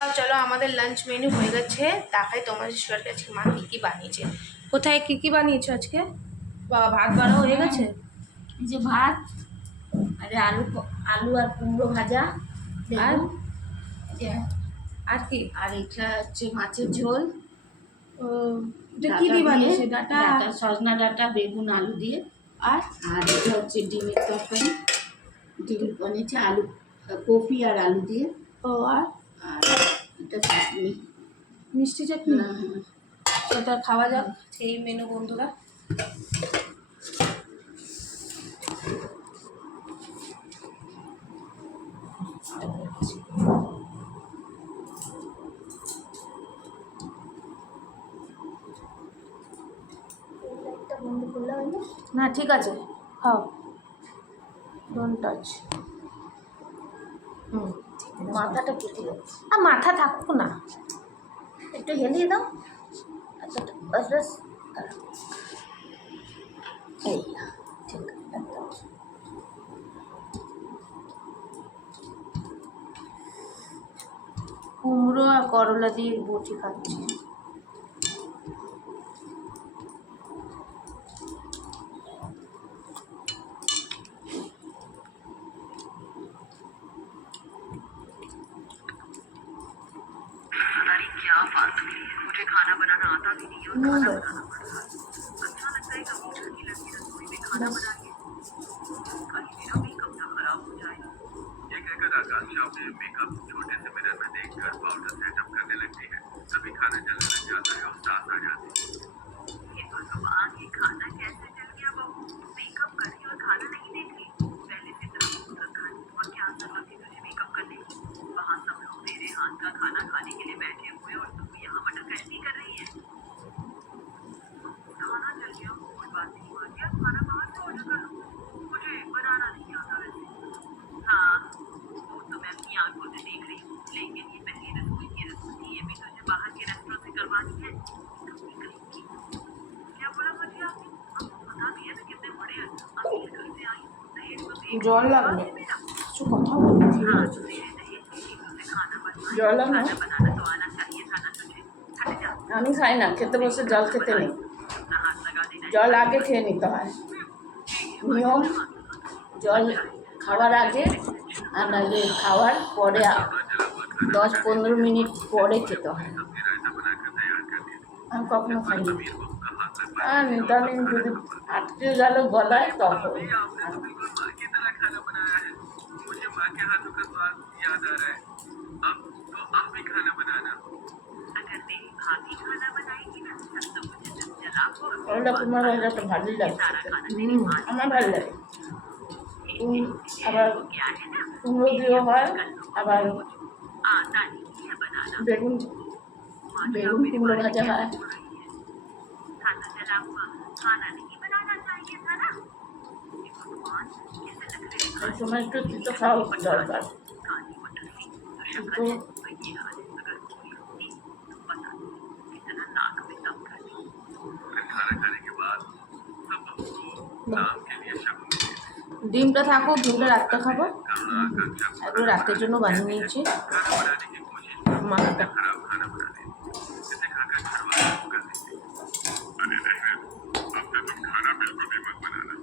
চলো আমাদের lunch menu হয়ে গেছে। দেখাই তোমাদের সবার কাছে মা কী কী বানিয়েছে। কোথায় কী কী বানিয়েছো আজকে? বাবা ভাত বাড়া হয়ে গেছে। এই যে ভাত, আর আলু আলু আর কুমড়ো ভাজা, আর যে আর কি? আর এটা হচ্ছে মাছের ঝোল। ও, এটা কী দিয়ে বানিয়েছে? ডাটা? ডাটা, সজনা ডাটা, বেগুন, আলু দিয়ে। আর আর এটা হচ্ছে ডিমের তরকারি। ডিম বানিয়েছে আলু, কপি আর আলু দিয়ে। ও, আর আর এটা চাটনি, মিষ্টি চাটনি। হ্যাঁ। সেটা খাওয়া যাক সেই মেনু বন্ধুরা। না ঠিক আছে, খাও, ডোন্ট টাচ। মাথাটা কেটে যাচ্ছে, আর মাথা থাকুক না। একটু হেলিয়ে দাও। আচ্ছা, বাস বাস, এই ঠিক একদম। কুমড়ো আর করলা দিয়ে বটি খাচ্ছি। क्या फालतू की है। मुझे खाना बनाना आता भी नहीं और खाना बनाना पड़ता है। अच्छा लगता है कभी घर की लड़की रसोई में खाना बनाए, कहीं मेरा मेकअप ना खराब हो जाए। ये कहकर आकांक्षा अपने मेकअप छोटे से मिरर में देखकर पाउडर सेटअप करने लगती है। तभी खाना जलने लग जाता है और सांस आ जाती है। ये भगवान, ये खाना कैसे जल गया बहू? मेकअप कर रही और खाना नहीं देख रही। पहले से इतना खून रखा है और क्या जरूरत थी तुझे मेकअप करने की? वहाँ सब लोग तेरे हाथ का खाना खाने के लिए बैठे हुए और तू यहाँ मटर गश्ती कर रही है। खाना जल गया कोई बात नहीं, माँ जी आप खाना बाहर से ऑर्डर कर लो, मुझे बनाना नहीं आता वैसे। हाँ वो तो मैं अपनी आंखों से देख रही हूँ, लेकिन ये पहली रसोई की रसोई थी, ये भी तुझे बाहर के रेस्टोरेंट से करवानी है। क्या बोला मुझे आपने? आपको पता भी है मैं कितने बड़े अमीर घर से आई हूँ, दहेज तो देख জল লাগবে, मेरा। কিছু কথা বলি। हाँ तो तेरे दहेज की चीजों से खाना बनवाया, জল আনো। खाना बनाना तो आना चाहिए था ना तुझे। हट जा। আমি খাই না, খেতে বসে জল খেতে নেই, अपना हाथ लगा देना। জল আগে খেয়ে নিতে হয়। নিয়ম, জল খাওয়ার আগে আর নাহলে খাওয়ার পরে 10-15 মিনিট পরে খেতে হয়। আমি কখনো খাইনি। আর নিতানি যদি আটকে গেল গলায় তখন। की तरह खाना बनाया है, मुझे माँ के हाथों का स्वाद याद आ रहा है। अब तो आप भी खाना बनाना। अगर मेरी भाभी खाना बनाएगी ना तब तो मुझे जब जला ওটা তোমার ভাজা তো ভালোই লাগে খেতে। আমার ভালো লাগে। আবার क्या है ना, কুমড়ো দিয়েও হয়, আবার आता नहीं है बनाना। বেগুন বেগুন কুমড়ো ভাজা হয়। खाना जला हुआ खाना नहीं बनाना चाहिए था ना। ये भगवान, कैसे लग रहे हैं এই সময় একটু তিতো খাওয়া দরকার। काली मटर की तो शक्ल तो है। और ये हाल है, अगर कोई होती तो बता दो कितना नाक में दम कर दी। फिर खाना खाने के बाद सब बहू को नाम के लिए शब्द मिले। ডিমটা থাকুক, ডিমটা রাত্রে খাবো। कहाँ आकांक्षा को এগুলো রাতের জন্য বানিয়ে নিয়েছি। खाना बनाने की कोशिश মাথাটা खराब खाना बना दे, जिसे खाकर घर वाले को कर देते। अरे रहने दो, अब से तुम खाना बिल्कुल भी मत बनाना।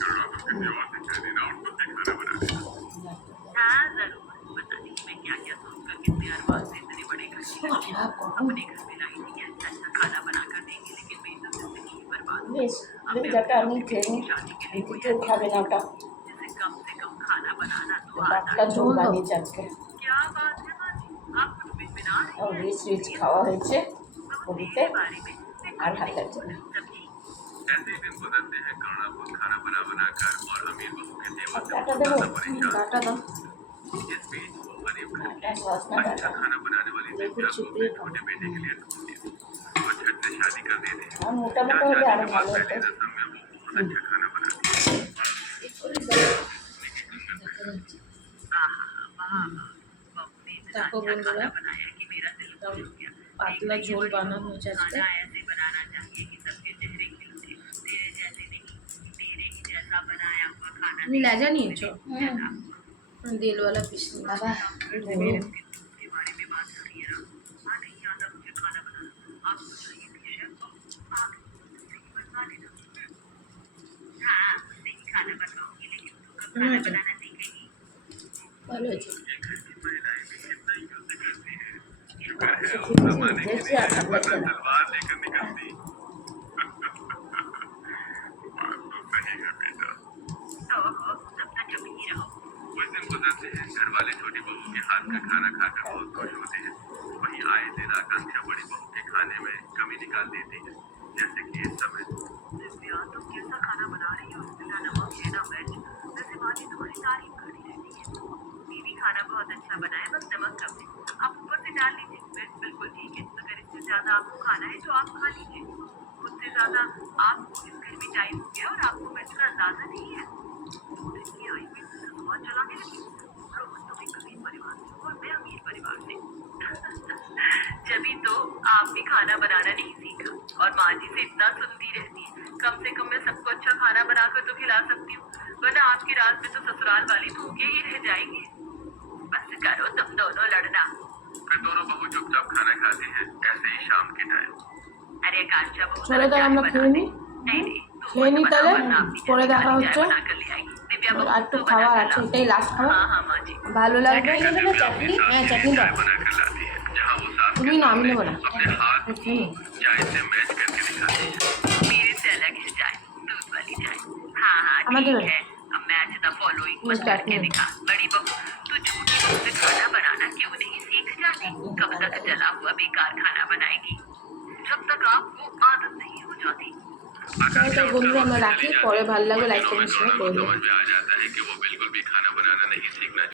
करुणा को किसी और से कह देना और खुद भी खाना बना देना। हाँ जरूर, पता नहीं मैं क्या क्या सोचकर कितने अरमान से इतने बड़े घर की लड़की अपने घर में लाई थी कि अच्छा अच्छा खाना बना कर देंगे, लेकिन मेरी तो जिंदगी ही बर्बाद हो गई। বেশ, বেজাটা আমি খেয়ে নিই, কেউ খাবে না ওটা। जिसे कम से कम खाना बनाना तो आता পাতলা ঝোল বানিয়েছি আজকে। क्या बात है माँ जी, आप कुछ भी बना रही আর রিচ রিচ খাওয়া হয়েছে পুরীতে बारे में আর হাতের জন্য। तभी ऐसे ही दिन गुजरते हैं करुणा को खाना बना कर और अमीर बहू के सेवा से ডাটা देबो, परेशान। ডাটা दाও। इस बीच वो गरीब घर ডাটা সসনা अच्छा ডাটা खाना बनाने वाली দেখো दिव्या को চিপিয়ে अपने খাবো। छोटे बेटे के लिए ढूंढ लेती वो झट से शादी कर देते। আর মোটা মোটা হলে আরো ভালো হতো। पहली रस्म में वो बहुत अच्छा खाना बनाती দেখো বন্ধুরা, बनाया कि मेरा दिल खुश हो गया। পাতলা ঝোল বানানো হয়েছে আজকে। खाना ऐसे बनाना चाहिए कि सबके चेहरे खिलते, तेरे जैसे नहीं, तेरे ही जैसा बनाया हुआ खाना। তুমি লেজা নিয়েছো? দিলওয়ালা পিস নিয়েছো। বাবা के बारे में बात करिए खाना बनाना सीखेगी। ভালো হয়েছে। ये घर की महिलाएं भी कितना ही युद्ध करती हैं। शुक्र है আচ্ছা, उस ঠিক আছে, जमाने की দেখছি আর ভালো লাগছে না। तलवार लेकर निकलती। बात तो सही है बेटा। ओहो, तब तक चुप ही रहो। कुछ दिन गुजरते हैं, घर वाले छोटी बहू के हाथ का खाना खाकर बहुत खुश होते हैं। वहीं आए दिन आकांक्षा बड़ी बहू के खाने में कमी निकाल देती है, जैसे कि इस समय। दिव्या, तुम कैसा खाना बना रही हो? बिना नमक है ना मिर्च। वैसे माँ जी तुम्हारी तारीफ करती रहती है। दीदी खाना बहुत अच्छा बनाए, बस नमक कम है। आप ऊपर से डाल लीजिए, मिर्च बिल्कुल ठीक है। अगर इससे ज्यादा आपको खाना है तो आप खा लीजिए। मुझसे ज्यादा आपको इस घर में टाइम हो गया और आपको मिर्च का अंदाजा नहीं है। देखिए, आई हुई बहुत चलाने लगी। रोहन तो एक गरीब परिवार से और मैं अमीर परिवार से। जभी तो आप भी खाना बनाना नहीं सीखा और माँ जी से इतना सुनती रहती है। कम से कम मैं सबको अच्छा खाना बनाकर तो खिला सकती हूँ, वरना आपकी रात में तो ससुराल वाली भूखे ही रह जाएंगे। बस करो तुम दोनों लड़ना। फिर दोनों बहू चुपचाप खाना खाते हैं, ऐसे ही शाम के टाइम। अरे कांचा बहुत চলো তাহলে আমরা খেয়ে নিই। नहीं খেয়ে নিই তাহলে, পরে দেখা হচ্ছে। बनाकर ले आएगी। दिव्या আর बहू একটু খাবার আছে, এটাই লাস্ট খাবার। हाँ हाँ माँ जी। ভালো লাগবে। চাটনি, হ্যাঁ চাটনি দাও। बनाकर लाती है, जहाँ वो सास তুমি না, আমি নেবো না। अपने हाथ খেয়ে নিই। चाय से मैच करके दिखाती है। मेरे से अलग है चाय, दूध वाली चाय। हाँ हाँ हमारे ठीक घर। है। अब मैच द फॉलोइंग ये करके चटनी। दिखा। बड़ी बहू, तू झूठी बहू से खाना बनाना क्यों नहीं सीख जाती? कब तक जला हुआ बेकार खाना बनाएगी, जब तक आपको आदत नहीं हो जाती। তো বন্ধুরা আমরা রাখি, পরে ভালো লাগবে লাইক কমেন্ট শেয়ার করে দেবো। समझ में आ जाता है कि वो बिल्कुल भी खाना बनाना नहीं सीखना